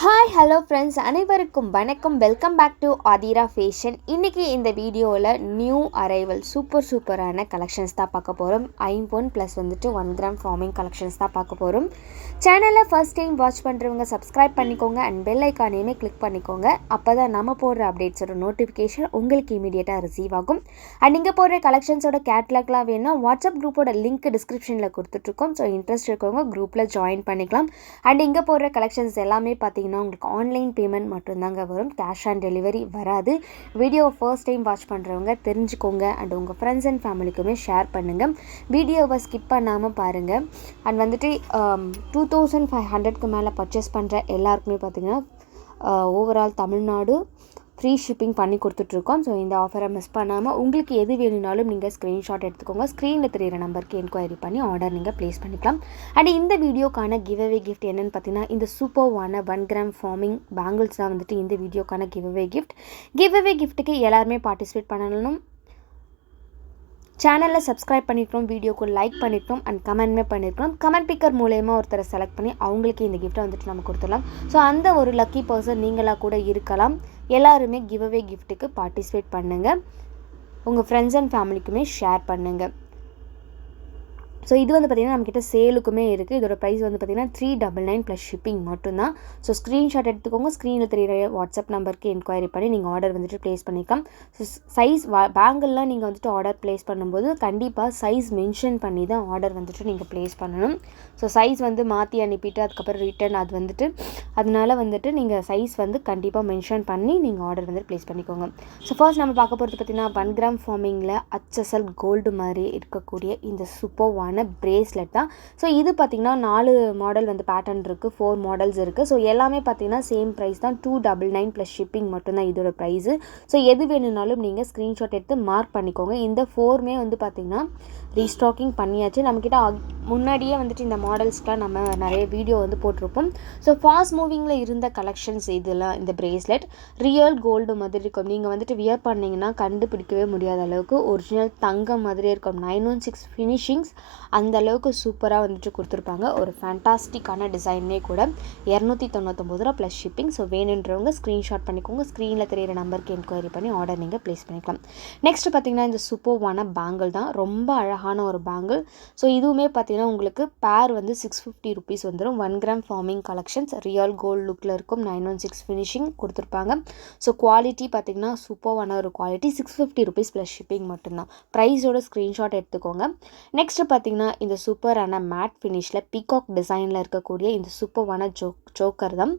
Hi hello friends, அனைவருக்கும் வணக்கம். Welcome back to Aathira fashion. இன்றைக்கி இந்த வீடியோவில் நியூ அரைவல் சூப்பரான கலெக்ஷன்ஸ் தான் பார்க்க போகிறோம். ஐம்பொன் ப்ளஸ் வந்துட்டு 1 கிராம் ஃபார்மிங் கலெக்ஷன்ஸ் தான் பார்க்க போகிறோம். சேனலில் ஃபர்ஸ்ட் டைம் வாட்ச் பண்ணுறவங்க சப்ஸ்கிரைப் பண்ணிக்கோங்க அண்ட் பெல் ஐக்கானையுமே கிளிக் பண்ணிக்கோங்க. அப்போ தான் நம்ம போடுற அப்டேட்ஸோட நோட்டிஃபிகேஷன் உங்களுக்கு இமீடியட்டாக ரிசீவ் ஆகும். அண்ட் இங்கே போடுற கலெக்ஷன்ஸோட கேட்லாக்லாம் வேணும்னா வாட்ஸ்அப் குரூப்போட லிங்க் டிஸ்கிரிப்ஷனில் கொடுத்துட்ருக்கோம். ஸோ இன்ட்ரெஸ்ட் இருக்கவங்க குரூப்பில் ஜாயின் பண்ணிக்கலாம். அண்ட் இங்கே போடுற கலெக்ஷன்ஸ் எல்லாமே பார்த்தீங்கன்னா உங்களுக்கு ஆன்லைன் பேமெண்ட் மட்டும்தாங்க வரும். கேஷ் ஆன் டெலிவரி வராது. வீடியோ ஃபர்ஸ்ட் டைம் வாட்ச் பண்ணுறவங்க தெரிஞ்சுக்கோங்க அண்ட் உங்கள் ஃப்ரெண்ட்ஸ் அண்ட் ஃபேமிலிக்குமே ஷேர் பண்ணுங்கள். வீடியோவை ஸ்கிப் பண்ணாமல் பாருங்கள். அண்ட் வந்துட்டு 2500க்கு மேலே பர்ச்சேஸ் பண்ணுற எல்லாருக்குமே பார்த்திங்கன்னா ஓவரால் தமிழ்நாடு ஃப்ரீ ஷிப்பிங் பண்ணி கொடுத்துட்ருக்கோம். ஸோ இந்த ஆஃபரை மிஸ் பண்ணாமல் உங்களுக்கு எது வேணும்னாலும் நீங்கள் ஸ்க்ரீன்ஷாட் எடுத்துக்கோங்க. ஸ்க்ரீனில் தெரியிற நம்பருக்கு என்கொயரி பண்ணி ஆர்டர் நீங்கள் ப்ளேஸ் பண்ணிக்கலாம். அண்ட் இந்த வீடியோக்கான கிவ்அவே கிஃப்ட் என்னென்னு பார்த்தீங்கன்னா இந்த சூப்பர்வான 1 கிராம் ஃபார்மிங் பேங்கிள்ஸ் தான் வந்துட்டு இந்த வீடியோக்கான கிவ்அவே கிஃப்ட். கிவ்அவே கிஃப்ட்டுக்கு எல்லாருமே பார்ட்டிசிபேட் பண்ணணும். சேனலில் சப்ஸ்கிரைப் பண்ணியிருக்கோம், வீடியோக்கு லைக் பண்ணியிருக்கோம் அண்ட் கமெண்ட்மே பண்ணியிருக்கோம். கமெண்ட் பிக்கர் மூலயமா ஒருத்தரை செலக்ட் பண்ணி அவங்களுக்கு இந்த கிஃப்ட்டை வந்துட்டு நம்ம கொடுத்துடலாம். ஸோ அந்த ஒரு லக்கி பர்சன் நீங்களாக கூட இருக்கலாம். எல்லாருமே கிவ்அவே கிஃப்ட்டுக்கு பார்ட்டிசிபேட் பண்ணுங்கள். உங்கள் ஃப்ரெண்ட்ஸ் அண்ட் ஃபேமிலிக்குமே ஷேர் பண்ணுங்கள். ஸோ இது வந்து பார்த்திங்கன்னா நம்மக்கிட்ட சேலுக்குமே இருக்குது. இதோட ப்ரைஸ் வந்து பார்த்திங்கன்னா 399 ப்ளஸ் ஷிப்பிங் மட்டும்தான். ஸோ ஸ்க்ரீன்ஷாட் எடுத்துக்கோங்க. ஸ்க்ரீனில் தெரியிற வாட்ஸ்அப் நம்பருக்கு என்கொயரி பண்ணி நீங்கள் ஆர்டர் வந்துட்டு ப்ளேஸ் பண்ணிக்கலாம். ஸோ சைஸ் பேங்கிள்லாம் நீங்கள் வந்துட்டு ஆர்டர் ப்ளேஸ் பண்ணும்போது கண்டிப்பாக சைஸ் மென்ஷன் பண்ணி தான் ஆர்டர் வந்துட்டு நீங்கள் ப்ளேஸ் பண்ணணும். ஸோ சைஸ் வந்து மாற்றி அனுப்பிட்டு அதுக்கப்புறம் ரிட்டன் அது வந்துட்டு அதனால வந்துட்டு நீங்கள் சைஸ் வந்து கண்டிப்பாக மென்ஷன் பண்ணி நீங்கள் ஆர்டர் வந்துட்டு ப்ளேஸ் பண்ணிக்கோங்க. ஸோ ஃபர்ஸ்ட் நம்ம பார்க்க போகிறது பார்த்திங்கன்னா 1 கிராம் ஃபார்மிங்கில் HSL கோல்டு மாதிரி இருக்கக்கூடிய இந்த சூப்பர்வான பிரேஸ்லெட் தான். ஸோ இது பார்த்திங்கன்னா 4 மாடல் வந்து பேட்டர்ன் இருக்குது, 4 மாடல்ஸ் இருக்குது. ஸோ எல்லாமே பார்த்திங்கன்னா சேம் ப்ரைஸ் தான், 299 ப்ளஸ் ஷிப்பிங் மட்டும்தான் இதோட ப்ரைஸு. ஸோ எது வேணும்னாலும் நீங்கள் ஸ்க்ரீன்ஷாட் எடுத்து மார்க் பண்ணிக்கோங்க. இந்த 4மே வந்து பார்த்திங்கன்னா ரீஸ்டாக்கிங் பண்ணியாச்சு. நம்மக்கிட்ட முன்னாடியே வந்துட்டு இந்த மாடல்ஸ்க்கெலாம் நம்ம நிறைய வீடியோ வந்து போட்டிருப்போம். ஸோ ஃபாஸ்ட் மூவிங்கில் இருந்த கலெக்ஷன்ஸ் இதெல்லாம். இந்த பிரேஸ்லெட் ரியல் கோல்டு மாதிரி இருக்கும். நீங்கள் வந்துட்டு வியர் பண்ணிங்கன்னா கண்டுபிடிக்கவே முடியாத அளவுக்கு ஒரிஜினல் தங்கம் மாதிரியே இருக்கும். 916 ஃபினிஷிங்ஸ் அந்த அளவுக்கு சூப்பராக வந்துட்டு கொடுத்துருப்பாங்க. ஒரு ஃபேண்டாஸ்டிக்கான டிசைனே கூட. 299 ரூபா ப்ளஸ் ஷிப்பிங். ஸோ வேணுன்றவங்க ஸ்க்ரீன்ஷாட் பண்ணிக்கோங்க. ஸ்க்ரீனில் தெரியிற நம்பருக்கு என்கொயரி பண்ணி ஆர்டர் நீங்கள் ப்ளேஸ் பண்ணிக்கலாம். நெக்ஸ்ட் பார்த்திங்கன்னா இந்த சூப்பர்வான பேங்கிள் தான். ரொம்ப அழகான ஒரு பேங்கிள். ஸோ இதுவுமே பார்த்திங்கன்னா உங்களுக்கு பேர் வந்து 650 ருபீஸ் வந்துடும். 1 gram forming collections real gold லுக்கில் இருக்கும். 916 ஃபினிஷிங் கொடுத்துருப்பாங்க. ஸோ குவாலிட்டி பார்த்திங்கன்னா சூப்பர்வான ஒரு குவாலிட்டி. 650 ருபீஸ் ப்ளஸ் ஷிப்பிங் மட்டும்தான். ப்ரைஸோட ஸ்க்ரீன்ஷாட் எடுத்துக்கோங்க. நெக்ஸ்ட் பார்த்திங்கன்னா இந்த சூப்பரான மேட் ஃபினிஷில் பீகாக் டிசைனில் இருக்கக்கூடிய இந்த சூப்பர்வான சோக்கர் தான்.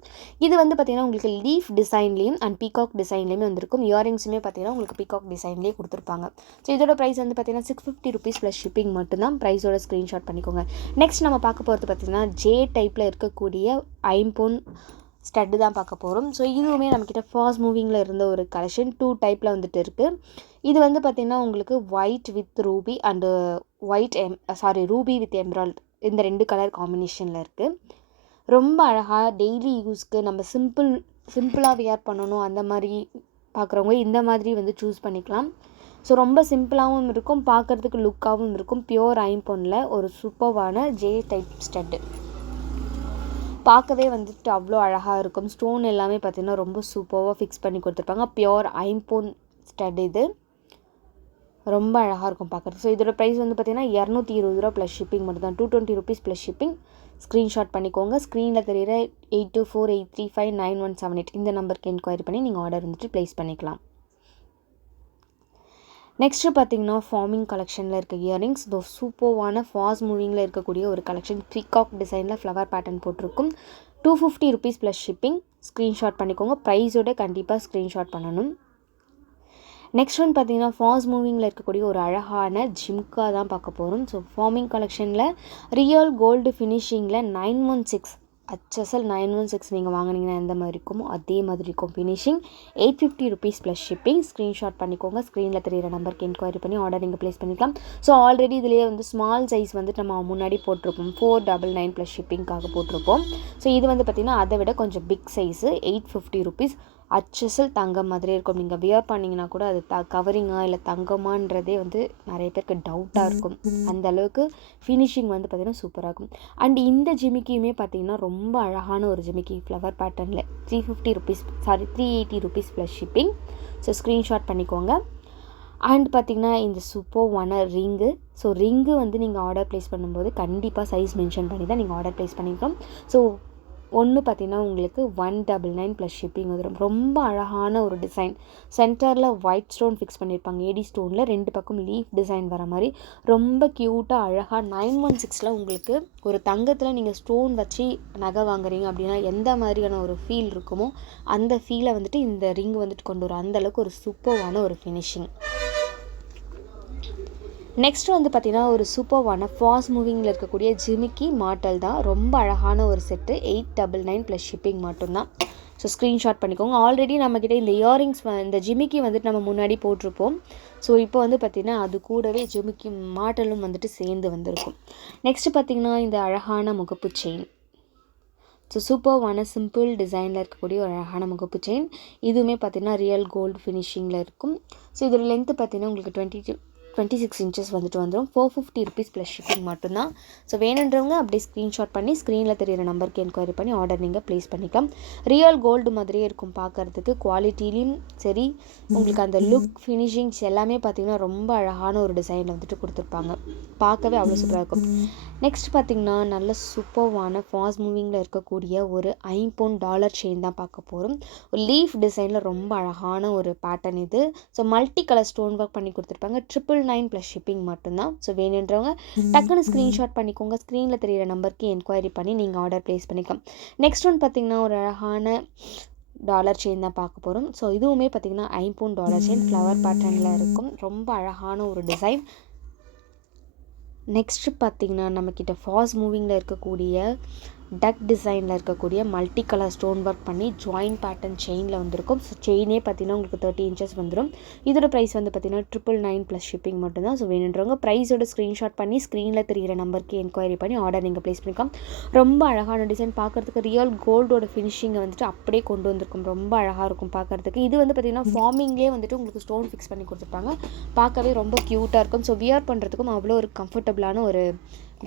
இது வந்து பார்த்திங்கன்னா உங்களுக்கு லீஃப் டிசைன்லேயும் அண்ட் பீகாக் டிசைன்லேயுமே வந்திருக்கும். இயரிங்ஸுமே பார்த்திங்கன்னா உங்களுக்கு பீகாக் டிசைன்லேயே கொடுத்துருப்பாங்க. ஸோ இதோட ப்ரைஸ் வந்து பார்த்திங்கன்னா 650 ருபீஸ் ப்ளஸ் ஷிப்பிங் மட்டும்தான். ப்ரைஸோட ஸ்க்ரீன்ஷாட் பண்ணிக்கோங்க. நெக்ஸ்ட் நம்ம பார்க்க போகிறது பார்த்திங்கன்னா ஜே டைப்பில் இருக்கக்கூடிய ஐம்பொன் ஸ்டட்டு தான் பார்க்க போகிறோம். ஸோ இதுவுமே நம்மக்கிட்ட ஃபாஸ்ட் மூவிங்கில் இருந்த ஒரு கலெக்ஷன் 2 டைப்பில் வந்துட்டு இருக்குது. இது வந்து பார்த்திங்கன்னா உங்களுக்கு white with Ruby and Ruby with emerald இந்த 2 கலர் காம்பினேஷனில் இருக்குது. ரொம்ப அழகாக டெய்லி யூஸ்க்கு நம்ம சிம்பிளாக வியர் பண்ணணும் அந்த மாதிரி பார்க்குறவங்க இந்த மாதிரி வந்து சூஸ் பண்ணிக்கலாம். ஸோ ரொம்ப சிம்பிளாகவும் இருக்கும், பார்க்குறதுக்கு லுக்காகவும் இருக்கும். பியோர் ஐம்பொனில் ஒரு சூப்பர்வான ஜே டைப் ஸ்டட்டு. பார்க்கவே வந்துட்டு அவ்வளோ அழகாக இருக்கும். ஸ்டோன் எல்லாமே பார்த்திங்கன்னா ரொம்ப சூப்பராக ஃபிக்ஸ் பண்ணி கொடுத்துருப்பாங்க. பியோர் ஐம்பொன் ஸ்டட் இது ரொம்ப அழகாக இருக்கும் பார்க்குறது. ஸோ இதோட ப்ரைஸ் வந்து பார்த்திங்கன்னா 220 ரூபா ப்ளஸ் ஷிப்பிங் மட்டும் தான். 220 ருபீஸ் ப்ளஸ் ஷிப்பிங். ஸ்க்ரீன்ஷாட் பண்ணிக்கோங்க. ஸ்க்ரீனில் தெரியிற 8248359178 இந்த நம்பருக்கு என்கொயரி பண்ணி நீங்கள் ஆர்டர் வந்துட்டு ப்ளேஸ் பண்ணிக்கலாம். நெக்ஸ்ட்டு பார்த்திங்கன்னா ஃபார்மிங் கலெக்ஷனில் இருக்க இயரிங்ஸ். இதோ சூப்பர்வான ஃபாஸ்ட் மூவிங்கில் இருக்கக்கூடிய ஒரு கலெக்ஷன். பீகாக் டிசைனில் ஃப்ளவர் பேட்டர்ன் போட்டிருக்கும். 250 ருபீஸ் ப்ளஸ் ஷிப்பிங். ஸ்க்ரீன்ஷாட் பண்ணிக்கோங்க. ப்ரைஸோட கண்டிப்பாக ஸ்க்ரீன்ஷாட் பண்ணணும். நெக்ஸ்ட் ஒன் பார்த்திங்கன்னா ஃபாஸ்ட் மூவிங்கில் இருக்கக்கூடிய ஒரு அழகான ஜிம்கா தான் பார்க்க போகிறோம். ஸோ ஃபார்மிங் கலெக்ஷனில் ரியல் கோல்டு ஃபினிஷிங்கில் 916 HSL 916 நீங்கள் வாங்கினீங்கன்னா எந்த மாதிரி இருக்குமோ அதே மாதிரி இருக்கும் finishing. 850 rupees plus shipping. Screenshot பண்ணிக்கோங்க. ஸ்க்ரீனில் தெரியிற நம்பருக்கு என்கொயரி பண்ணி ஆர்டர் நீங்கள் ப்ளேஸ் பண்ணிக்கலாம். ஸோ ஆல்ரெடி இதிலேயே வந்து ஸ்மால் சைஸ் வந்துட்டு நம்ம முன்னாடி போட்டிருப்போம். 499 ப்ளஸ் ஷிப்பிங்காக போட்டிருப்போம். ஸோ இது வந்து பார்த்திங்கன்னா அதை விட கொஞ்சம் பிக் சைஸு 850 ருபீஸ். அச்சசல் தங்கம் மாதிரி இருக்கும். நீங்கள் வியர் பண்ணிங்கன்னா கூட அது கவரிங்கா இல்லை தங்கமான்றதே வந்து நிறைய பேருக்கு டவுட்டாக இருக்கும். அந்த அளவுக்கு ஃபினிஷிங் வந்து பார்த்திங்கன்னா சூப்பராக இருக்கும். அண்ட் இந்த ஜிமிக்கியுமே பார்த்திங்கன்னா ரொம்ப அழகான ஒரு ஜிமிக்கி ஃப்ளவர் பேட்டர்னில் 380 rupees plus shipping. So screenshot பண்ணிக்கோங்க. அண்ட் பார்த்திங்கன்னா இந்த சூப்பர்வான ரிங்கு. ஸோ ரிங்கு வந்து நீங்கள் ஆர்டர் ப்ளேஸ் பண்ணும்போது கண்டிப்பாக சைஸ் மென்ஷன் பண்ணி தான் நீங்கள் ஆர்டர் ப்ளேஸ் பண்ணிக்கிறோம். ஸோ ஒன்று பார்த்திங்கன்னா உங்களுக்கு 199 ப்ளஸ் ஷிப்பிங் வந்துடும். ரொம்ப அழகான ஒரு டிசைன். சென்டரில் ஒயிட் ஸ்டோன் ஃபிக்ஸ் பண்ணியிருப்பாங்க. ஏடி ஸ்டோனில் 2 பக்கம் லீஃப் டிசைன் வர மாதிரி ரொம்ப க்யூட்டாக அழகாக 916 உங்களுக்கு ஒரு தங்கத்தில் நீங்கள் ஸ்டோன் வச்சு நகை வாங்குறீங்க அப்படின்னா எந்த மாதிரியான ஒரு ஃபீல் இருக்குமோ அந்த ஃபீலை வந்துட்டு இந்த ரிங் வந்துட்டு கொண்டு வரும். அந்தளவுக்கு ஒரு சூப்பர்வான ஒரு ஃபினிஷிங். நெக்ஸ்ட் வந்து பார்த்திங்கன்னா ஒரு சூப்பர்வான ஃபாஸ்ட் மூவிங்கில் இருக்கக்கூடிய ஜிமிக்கி மாட்டல் தான். ரொம்ப அழகான ஒரு செட்டு 899 ப்ளஸ் ஷிப்பிங் மட்டும்தான். ஸோ ஸ்க்ரீன்ஷாட் பண்ணிக்கோங்க. ஆல்ரெடி நம்மக்கிட்ட இந்த இயரிங்ஸ் இந்த ஜிமிக்கி வந்துட்டு நம்ம முன்னாடி போட்டிருப்போம். ஸோ இப்போ வந்து பார்த்திங்கன்னா அது கூடவே ஜிமிக்கி மாட்டலும் வந்துட்டு சேர்ந்து வந்திருக்கும். நெக்ஸ்ட்டு பார்த்திங்கன்னா இந்த அழகான முகப்பு செயின். ஸோ சூப்பர்வான சிம்பிள் டிசைனில் இருக்கக்கூடிய ஒரு அழகான முகப்பு செயின். இதுவுமே பார்த்திங்கன்னா ரியல் கோல்டு ஃபினிஷிங்கில் இருக்கும். ஸோ இதோட லென்த்து பார்த்திங்கன்னா உங்களுக்கு 26 inches வந்துட்டு வந்துடும். 450 rupees ப்ளஸ் ஷிப்பிங் மட்டும்தான். ஸோ வேணுன்றவங்க அப்படியே ஸ்க்ரீன்ஷாட் பண்ணி ஸ்க்ரீனில் தெரியிற நம்பருக்கு என்கொயரி பண்ணி ஆர்டர் நீங்கள் ப்ளேஸ் பண்ணிக்கலாம். ரியல் கோல்டு மாதிரியே இருக்கும் பார்க்குறதுக்கு. குவாலிட்டிலையும் சரி உங்களுக்கு அந்த லுக் ஃபினிஷிங்ஸ் எல்லாமே பார்த்திங்கன்னா ரொம்ப அழகான ஒரு டிசைனில் வந்துட்டு கொடுத்துருப்பாங்க. பார்க்கவே அவ்வளோ சூப்பராக இருக்கும். நெக்ஸ்ட் பார்த்திங்கன்னா நல்ல சூப்பர்வான ஃபாஸ்ட் மூவிங்கில் இருக்கக்கூடிய ஒரு 5 pound டாலர் செயின் தான் பார்க்க போகிறோம். ஒரு லீஃப் டிசைனில் ரொம்ப அழகான ஒரு பேட்டர்ன் இது. So multi colour stone work பண்ணி கொடுத்துருப்பாங்க. 999 ப்ளஸ் ஷிப்பிங் மட்டும்தான். ஸோ வேணுன்றவங்க டக்குன்னு ஸ்க்ரீன்ஷாட் பண்ணிக்கோங்க. ஸ்க்ரீனில் தெரியிற நம்பருக்கு என்கொயரி பண்ணி நீங்கள் ஆர்டர் ப்ளேஸ் பண்ணிக்கலாம். நெக்ஸ்ட் ஒன் பார்த்திங்கன்னா ஒரு அழகான டாலர் செயின் தான் பார்க்க போகிறோம். ஸோ இதுவுமே பார்த்திங்கன்னா 5 pound டாலர் செயின் ஃப்ளவர் பேட்டர்னில் இருக்கும். ரொம்ப அழகான ஒரு டிசைன். நெக்ஸ்ட்டு பார்த்திங்கன்னா நம்மக்கிட்ட ஃபாஸ்ட் மூவிங்கில் இருக்கக்கூடிய டக் டிசைனில் இருக்கக்கூடிய மல்டி கலர் ஸ்டோன் ஒர்க் பண்ணி ஜாயின்ட் பேட்டர்ன் செயினில் வந்திருக்கும். ஸோ செயினே பார்த்திங்கன்னா உங்களுக்கு 30 inches வந்துடும். இதோட ப்ரைஸ் வந்து பார்த்திங்கன்னா 999 ப்ளஸ் ஷிப்பிங் மட்டும்தான். ஸோ வேணுன்றவங்க ப்ரைஸோட ஸ்க்ரீன்ஷாட் பண்ணி ஸ்க்ரீனில் தெரிகிற நம்பருக்கு என்கொயரி பண்ணி ஆர்டர் நீங்கள் ப்ளேஸ் பண்ணிக்கலாம். ரொம்ப அழகான டிசைன். பார்க்குறதுக்கு ரியல் கோல்டோட ஃபினிஷிங்கை வந்துட்டு அப்படியே கொண்டு வந்திருக்கும். ரொம்ப அழகாக இருக்கும் பார்க்குறதுக்கு. இது வந்து பார்த்திங்கன்னா ஃபார்மிங்லேயே வந்துட்டு உங்களுக்கு ஸ்டோன் ஃபிக்ஸ் பண்ணி கொடுத்துருப்பாங்க. பார்க்கவே ரொம்ப க்யூட்டாக இருக்கும். ஸோ வியர் பண்ணுறதுக்கும் அவ்வளோ ஒரு கம்ஃபர்டபுளான ஒரு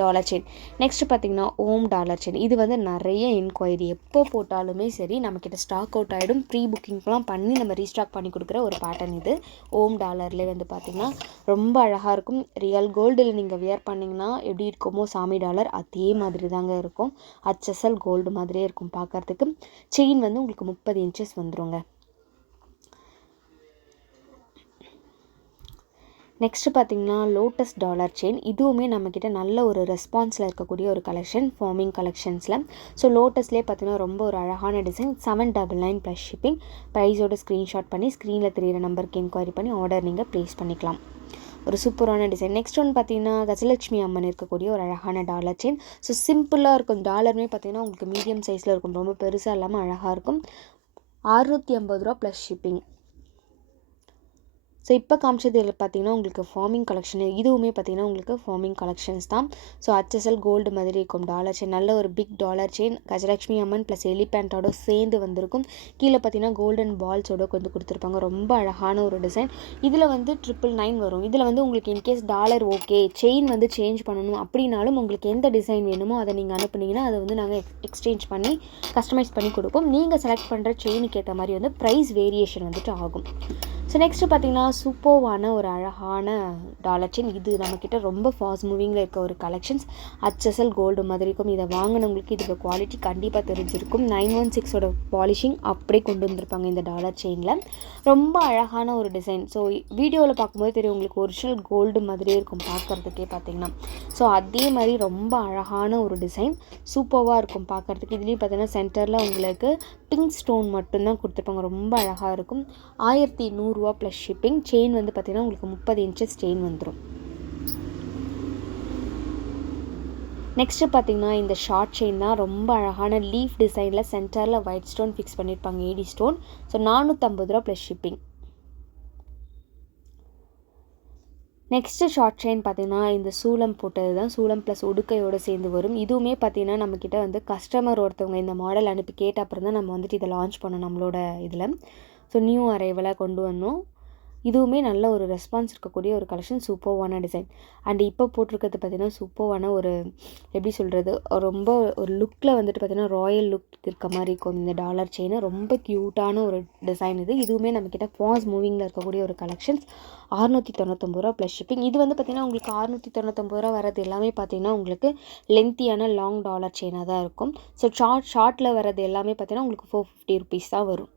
டாலர் செயின். நெக்ஸ்ட் பார்த்திங்கன்னா ஓம் டாலர் செயின். இது வந்து நிறைய என்கொயரி எப்போ போட்டாலுமே சரி நம்மக்கிட்ட ஸ்டாக் அவுட் ஆகிடும். ப்ரீ புக்கிங்லாம் பண்ணி நம்ம ரீஸ்டாக் பண்ணி கொடுக்குற ஒரு பேட்டர்ன் இது. ஓம் டாலர்லேயே வந்து பார்த்திங்கன்னா ரொம்ப அழகாக இருக்கும். ரியல் கோல்டில் நீங்கள் வியர் பண்ணிங்கன்னா எப்படி இருக்குமோ சாமி டாலர் அதே மாதிரி தாங்க இருக்கும். HSL கோல்டு மாதிரியே இருக்கும் பார்க்குறதுக்கு. செயின் வந்து உங்களுக்கு 30 inches வந்துடுங்க. நெக்ஸ்ட்டு பார்த்திங்கன்னா லோட்டஸ் டாலர் செயின். இதுவுமே நம்மக்கிட்ட நல்ல ஒரு ரெஸ்பான்ஸில் இருக்கக்கூடிய ஒரு கலெக்ஷன் ஃபார்மிங் கலெக்ஷன்ஸில். ஸோ லோட்டஸ்லேயே பார்த்திங்கன்னா ரொம்ப ஒரு அழகான டிசைன். 799 plus shipping. ப்ரைஸோட ஸ்க்ரீன்ஷாட் பண்ணி ஸ்க்ரீனில் தெரியிற நம்பருக்கு என்கொயரி பண்ணி ஆர்டர் நீங்கள் ப்ளேஸ் பண்ணிக்கலாம். ஒரு சூப்பரான டிசைன். நெக்ஸ்ட் ஒன்று பார்த்திங்கன்னா கஜலட்சுமி அம்மன் இருக்கக்கூடிய ஒரு அழகான டாலர் செயின். ஸோ சிம்பிளாக இருக்கும். டாலருமே பார்த்திங்கன்னா உங்களுக்கு மீடியம் சைஸில் இருக்கும். ரொம்ப பெருசாக இல்லாமல் அழகாக இருக்கும். 650 ரூபா ப்ளஸ் ஷிப்பிங். ஸோ இப்போ காமிச்சது பார்த்திங்கன்னா உங்களுக்கு ஃபார்மிங் கலெக்ஷன். இதுவுமே பார்த்திங்கன்னா உங்களுக்கு ஃபார்மிங் கலெக்ஷன்ஸ் தான். ஸோ HSL கோல்டு மாதிரி இருக்கும் டாலர் செயின். நல்ல ஒரு பிக் டாலர் செயின். கஜலட்சுமி அம்மன் ப்ளஸ் எலிபேண்டோட சேர்ந்து வந்திருக்கும். கீழே பார்த்திங்கன்னா கோல்டன் பால்ஸோட கொஞ்சம் கொடுத்துருப்பாங்க. ரொம்ப அழகான ஒரு டிசைன். இதில் வந்து 999 வரும். இதில் வந்து உங்களுக்கு இன்கேஸ் டாலர் ஓகே செயின் வந்து சேஞ்ச் பண்ணணும் அப்படின்னாலும் உங்களுக்கு எந்த டிசைன் வேணுமோ அதை நீங்கள் அனுப்புனீங்கன்னா அதை வந்து நாங்கள் எக்ஸ்சேஞ்ச் பண்ணி கஸ்டமைஸ் பண்ணி கொடுப்போம். நீங்கள் செலக்ட் பண்ணுற செயினுக்கு ஏற்ற மாதிரி வந்து ப்ரைஸ் வேரியேஷன் வந்துட்டு ஆகும். ஸோ நெக்ஸ்ட்டு பார்த்திங்கன்னா சூப்பர்வான ஒரு அழகான டாலர் செயின். இது நம்மக்கிட்ட ரொம்ப ஃபாஸ்ட் மூவிங்கில் இருக்க ஒரு கலெக்ஷன்ஸ். HSL கோல்டு மாதிரி இருக்கும். இதை வாங்கினவங்களுக்கு இதோட குவாலிட்டி கண்டிப்பாக தெரிஞ்சிருக்கும். 916ஓட பாலிஷிங் அப்படியே கொண்டு வந்திருப்பாங்க இந்த டாலர் செயினில். ரொம்ப அழகான ஒரு டிசைன். ஸோ வீடியோவில் பார்க்கும்போது தெரியும் உங்களுக்கு ஒரிஜினல் கோல்டு மாதிரியே இருக்கும் பார்க்குறதுக்கே பார்த்திங்கன்னா. ஸோ அதே மாதிரி ரொம்ப அழகான ஒரு டிசைன். சூப்பராக இருக்கும் பார்க்குறதுக்கு. இதுலேயும் பார்த்திங்கன்னா சென்டரில் உங்களுக்கு பிங்க் ஸ்டோன் மட்டும்தான் கொடுத்துருப்பாங்க. ரொம்ப அழகாக இருக்கும். 1100 ரூபா ப்ளஸ் ஷிப்பிங். செயின் வந்து பார்த்திங்கன்னா உங்களுக்கு 30 inches செயின் வந்துடும். நெக்ஸ்ட்டு பார்த்திங்கன்னா இந்த ஷார்ட் செயின் தான். ரொம்ப அழகான லீஃப் டிசைனில் சென்டரில் ஒயிட் ஸ்டோன் ஃபிக்ஸ் பண்ணியிருப்பாங்க. ஏடி ஸ்டோன். ஸோ 450 ரூபா plus shipping. Next short chain பார்த்திங்கன்னா இந்த சூளம் போட்டது தான். சூளம் ப்ளஸ் உடுக்கையோடு சேர்ந்து வரும். இதுவுமே பார்த்திங்கன்னா நம்மக்கிட்ட வந்து கஸ்டமர் ஒருத்தவங்க இந்த மாடல் அனுப்பி கேட்ட அப்புறம் தான் நம்ம வந்துட்டு இதை லான்ச் பண்ணோம் நம்மளோட இதில். ஸோ நியூ அரைவலாக கொண்டு வந்தோம். இதுவுமே நல்ல ஒரு ரெஸ்பான்ஸ் இருக்கக்கூடிய ஒரு கலெக்ஷன், சூப்பர்வான டிசைன். அண்ட் இப்போ போட்டிருக்கிறது பார்த்திங்கன்னா சூப்பர்வான ஒரு எப்படி சொல்கிறது, ரொம்ப ஒரு லுக்கில் வந்துட்டு பார்த்திங்கன்னா ராயல் லுக் இருக்க மாதிரி இருக்கும். இந்த டாலர் செயின் ரொம்ப க்யூட்டான ஒரு டிசைன் இது. இதுவுமே நம்மக்கிட்ட ஃபாஸ்ட் மூவிங்கில் இருக்கக்கூடிய ஒரு கலெக்ஷன்ஸ். 699 ரூபா ப்ளஸ் ஷிப்பிங். இது வந்து பார்த்திங்கன்னா உங்களுக்கு 699 ரூபா வரது எல்லாமே பார்த்திங்கன்னா உங்களுக்கு லென்த்தியான லாங் டாலர் செயினாக தான் இருக்கும். ஸோ ஷார்ட்டில் வரது எல்லாமே பார்த்திங்கன்னா உங்களுக்கு 450 ருபீஸ் தான் வரும்.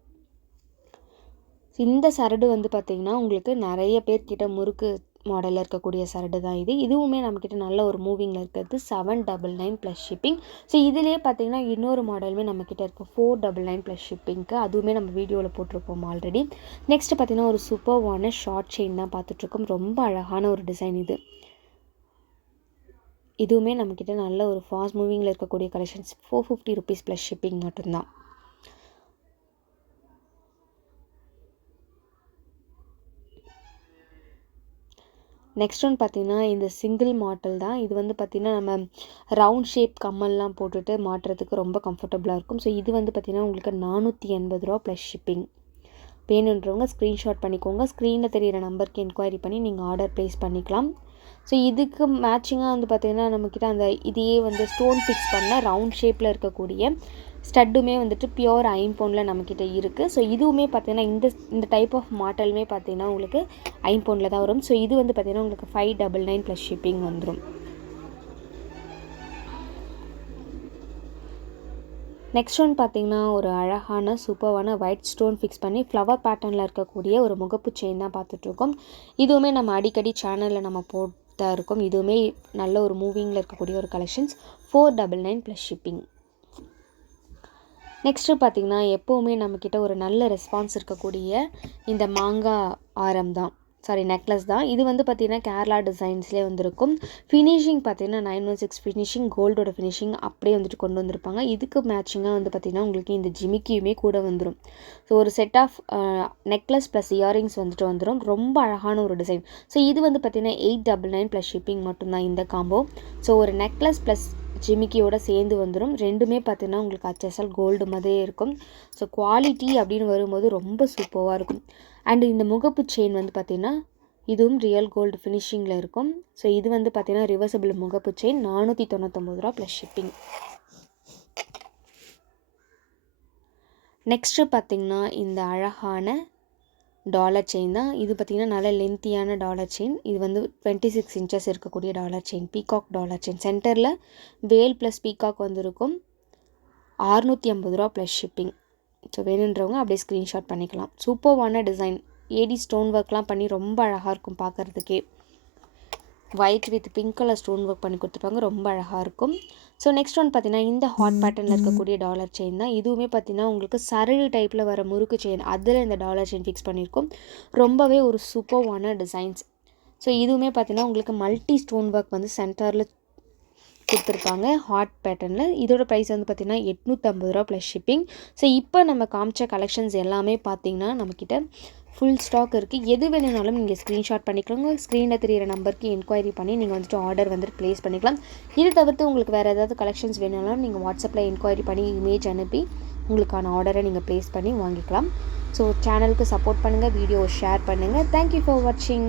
இந்த சரடு வந்து பார்த்திங்கன்னா உங்களுக்கு நிறைய பேர்கிட்ட முறுக்கு மாடலில் இருக்கக்கூடிய சரடு தான் இது. இதுவுமே நம்மக்கிட்ட நல்ல ஒரு மூவிங்கில் இருக்கிறது. 799 ப்ளஸ் ஷிப்பிங். ஸோ இதிலே பார்த்திங்கன்னா இன்னொரு மாடலுமே நம்மக்கிட்ட இருக்குது 499 ப்ளஸ் ஷிப்பிங்க்கு. அதுவுமே நம்ம வீடியோவில் போட்டிருப்போம் ஆல்ரெடி. நெக்ஸ்ட்டு பார்த்திங்கன்னா ஒரு சூப்பர்வான ஷார்ட் செயின் தான் பார்த்துட்ருக்கோம். ரொம்ப அழகான ஒரு டிசைன் இது. இதுவுமே நம்மக்கிட்ட நல்ல ஒரு ஃபாஸ்ட் மூவிங்கில் இருக்கக்கூடிய கலெக்ஷன்ஸ். 450 ருபீஸ் ப்ளஸ் ஷிப்பிங் மட்டும்தான். நெக்ஸ்ட் ஒன் பார்த்திங்கன்னா இந்த சிங்கிள் மாடல் தான். இது வந்து பார்த்திங்கன்னா நம்ம ரவுண்ட் ஷேப் கம்மல்லாம் போட்டுட்டு மாட்டுறதுக்கு ரொம்ப கம்ஃபர்டபுளாக இருக்கும். ஸோ இது வந்து பார்த்திங்கன்னா உங்களுக்கு 480 ரூபா ப்ளஸ் ஷிப்பிங். வேணுன்றவங்க ஸ்க்ரீன்ஷாட் பண்ணிக்கோங்க. ஸ்க்ரீனில் தெரிகிற நம்பருக்கு என்கொயரி பண்ணி நீங்கள் ஆர்டர் ப்ளேஸ் பண்ணிக்கலாம். ஸோ இதுக்கு மேட்சிங்காக வந்து பார்த்திங்கன்னா நம்மக்கிட்ட அந்த இதையே வந்து ஸ்டோன் ஃபிக்ஸ் பண்ண ரவுண்ட் ஷேப்பில் இருக்கக்கூடிய ஸ்டட்டுமே வந்துட்டு பியோர் ஐம்பொனில் நம்மக்கிட்ட இருக்குது. ஸோ இதுவுமே பார்த்திங்கன்னா இந்த டைப் ஆஃப் மாடலுமே பார்த்திங்கன்னா உங்களுக்கு ஐம்பொனில் தான் வரும். ஸோ இது வந்து பார்த்திங்கன்னா உங்களுக்கு 599 ப்ளஸ் ஷிப்பிங் வந்துடும். நெக்ஸ்ட் ஒன் பார்த்திங்கன்னா ஒரு அழகான சூப்பர்வான ஒயிட் ஸ்டோன் ஃபிக்ஸ் பண்ணி ஃப்ளவர் பேட்டர்னில் இருக்கக்கூடிய ஒரு முகப்பு செயின் தான் பார்த்துட்ருக்கோம். இதுவுமே நம்ம அடிக்கடி சேனலில் நம்ம போட்டா இருக்கும். இதுவுமே நல்ல ஒரு மூவிங்கில் இருக்கக்கூடிய ஒரு கலெக்ஷன்ஸ். 499 plus shipping. நெக்ஸ்ட்டு பார்த்திங்கன்னா எப்போவுமே நம்மக்கிட்ட ஒரு நல்ல ரெஸ்பான்ஸ் இருக்கக்கூடிய இந்த மாங்காய் ஆரம் தான், நெக்லஸ் தான். இது வந்து பார்த்திங்கன்னா கேரளா டிசைன்ஸ்லேயே வந்திருக்கும். ஃபினிஷிங் பார்த்திங்கன்னா 916 ஃபினிஷிங், கோல்டோட ஃபினிஷிங் அப்படியே வந்துட்டு கொண்டு வந்திருப்பாங்க. இதுக்கு மேட்சிங்காக வந்து பார்த்திங்கன்னா உங்களுக்கு இந்த ஜிமிக்கியுமே கூட வந்துடும். ஸோ ஒரு set of necklace plus earrings வந்துட்டு வந்துடும். ரொம்ப அழகான ஒரு டிசைன். ஸோ இது வந்து பார்த்திங்கன்னா 899 ப்ளஸ் ஷிப்பிங் மட்டும்தான் இந்த காம்போ. ஸோ ஒரு நெக்லஸ் ப்ளஸ் ஜிமிக்கியோட சேர்ந்து வந்துடும். ரெண்டுமே பார்த்திங்கன்னா உங்களுக்கு HSL கோல்டு மாதிரியே இருக்கும். ஸோ குவாலிட்டி அப்படின்னு வரும்போது ரொம்ப சூப்பராக இருக்கும். அண்டு இந்த முகப்பு செயின் வந்து பார்த்திங்கன்னா இதுவும் ரியல் கோல்டு ஃபினிஷிங்கில் இருக்கும். ஸோ இது வந்து பார்த்திங்கன்னா ரிவர்சபிள் முகப்பு செயின். 499 ரூபா ப்ளஸ் ஷிப்பிங். நெக்ஸ்ட்டு பார்த்திங்கன்னா இந்த அழகான டாலர் செயின் தான். இது பார்த்திங்கன்னா நல்ல லென்த்தியான டாலர் செயின். இது வந்து 26 இன்ச்சஸ் இருக்கக்கூடிய dollar chain, peacock dollar chain. சென்டரில் வேல் ப்ளஸ் பீகாக் வந்துருக்கும். 650 ரூபா ப்ளஸ் ஷிப்பிங். ஸோ வேணுன்றவங்க அப்படியே ஸ்க்ரீன்ஷாட் பண்ணிக்கலாம். சூப்பர்வான டிசைன். ஏடி ஸ்டோன் ஒர்க்லாம் பண்ணி ரொம்ப அழகாக இருக்கும் பார்க்குறதுக்கே. White with pink colour stone work பண்ணி கொடுத்துருப்பாங்க. ரொம்ப அழகாக இருக்கும். ஸோ நெக்ஸ்ட் ஒன் பார்த்திங்கன்னா இந்த ஹாட் பேட்டர்னில் இருக்கக்கூடிய டாலர் செயின் தான். இதுவுமே பார்த்திங்கன்னா உங்களுக்கு சரடு டைப்பில் வர முறுக்கு செயின், அதில் இந்த டாலர் செயின் ஃபிக்ஸ் பண்ணியிருக்கோம். ரொம்பவே ஒரு சூப்பர்வான டிசைன்ஸ். ஸோ இதுவுமே பார்த்திங்கன்னா உங்களுக்கு மல்டி ஸ்டோன் ஒர்க் வந்து சென்டரில் கொடுத்துருப்பாங்க ஹாட் பேட்டர்னில். இதோட ப்ரைஸ் வந்து பார்த்திங்கன்னா 850 ரூபா ப்ளஸ் ஷிப்பிங். ஸோ இப்போ நம்ம காமிச்ச கலெக்ஷன்ஸ் எல்லாமே பார்த்திங்கன்னா நம்மக்கிட்ட ஃபுல் ஸ்டாக் இருக்குது. எது வேணுனாலும் நீங்கள் ஸ்க்ரீன்ஷாட் பண்ணிக்கலாங்க. ஸ்க்ரீனில் தெரியிற நம்பருக்கு என்கொயரி பண்ணி நீங்கள் வந்துட்டு ஆர்டர் வந்துட்டு ப்ளேஸ் பண்ணிக்கலாம். இது தவிர்த்து உங்களுக்கு வேறு ஏதாவது கலெக்ஷன்ஸ் வேணுனாலும் நீங்கள் வாட்ஸ்அப்பில் என்கொயரி பண்ணி இமேஜ் அனுப்பி உங்களுக்கான ஆர்டரை நீங்கள் ப்ளேஸ் பண்ணி வாங்கிக்கலாம். ஸோ சேனலுக்கு சப்போர்ட் பண்ணுங்கள், வீடியோவை ஷேர் பண்ணுங்கள். தேங்க்யூ ஃபார் வாட்சிங்.